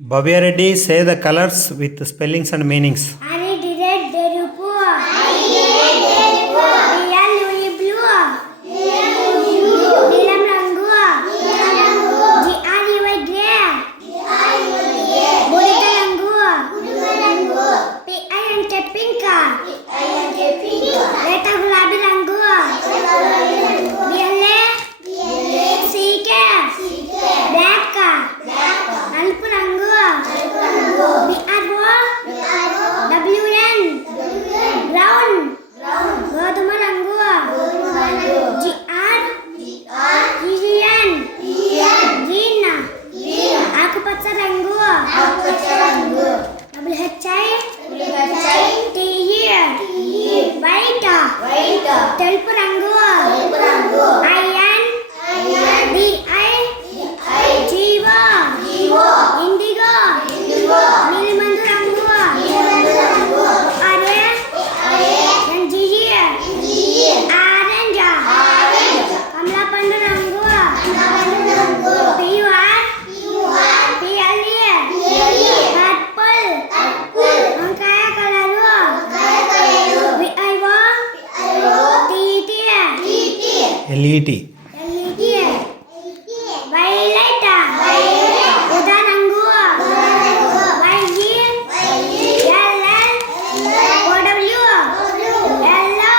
Bhavya Reddy, say the colors with spellings and meanings. Ani direct derupu. Real blue. Nilam rangu. GREY grey. Burita rangu. PINK pink. Reta gulabi rangu. BLA CK black. నలుపు రంగు WN brown గోధుమ రంగు GREN green ఆకుపచ్చ రంగు WHI white తెలుపు రంగు INDIGO IndiGo నీలిమందు రంగు ఆరెంజ్ కమలా పండు రంగు PLE పర్పుల్ వంకాయ కలరు VIO LET. వైలెట్ ఉదా రంగు ఎల్లో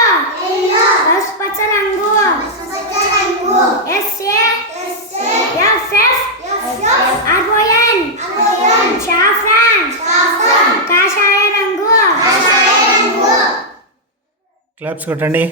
పసుపచ్చ రంగు RON సాఫ్రాన్ కాషాయ రంగు Claps కొట్టండి.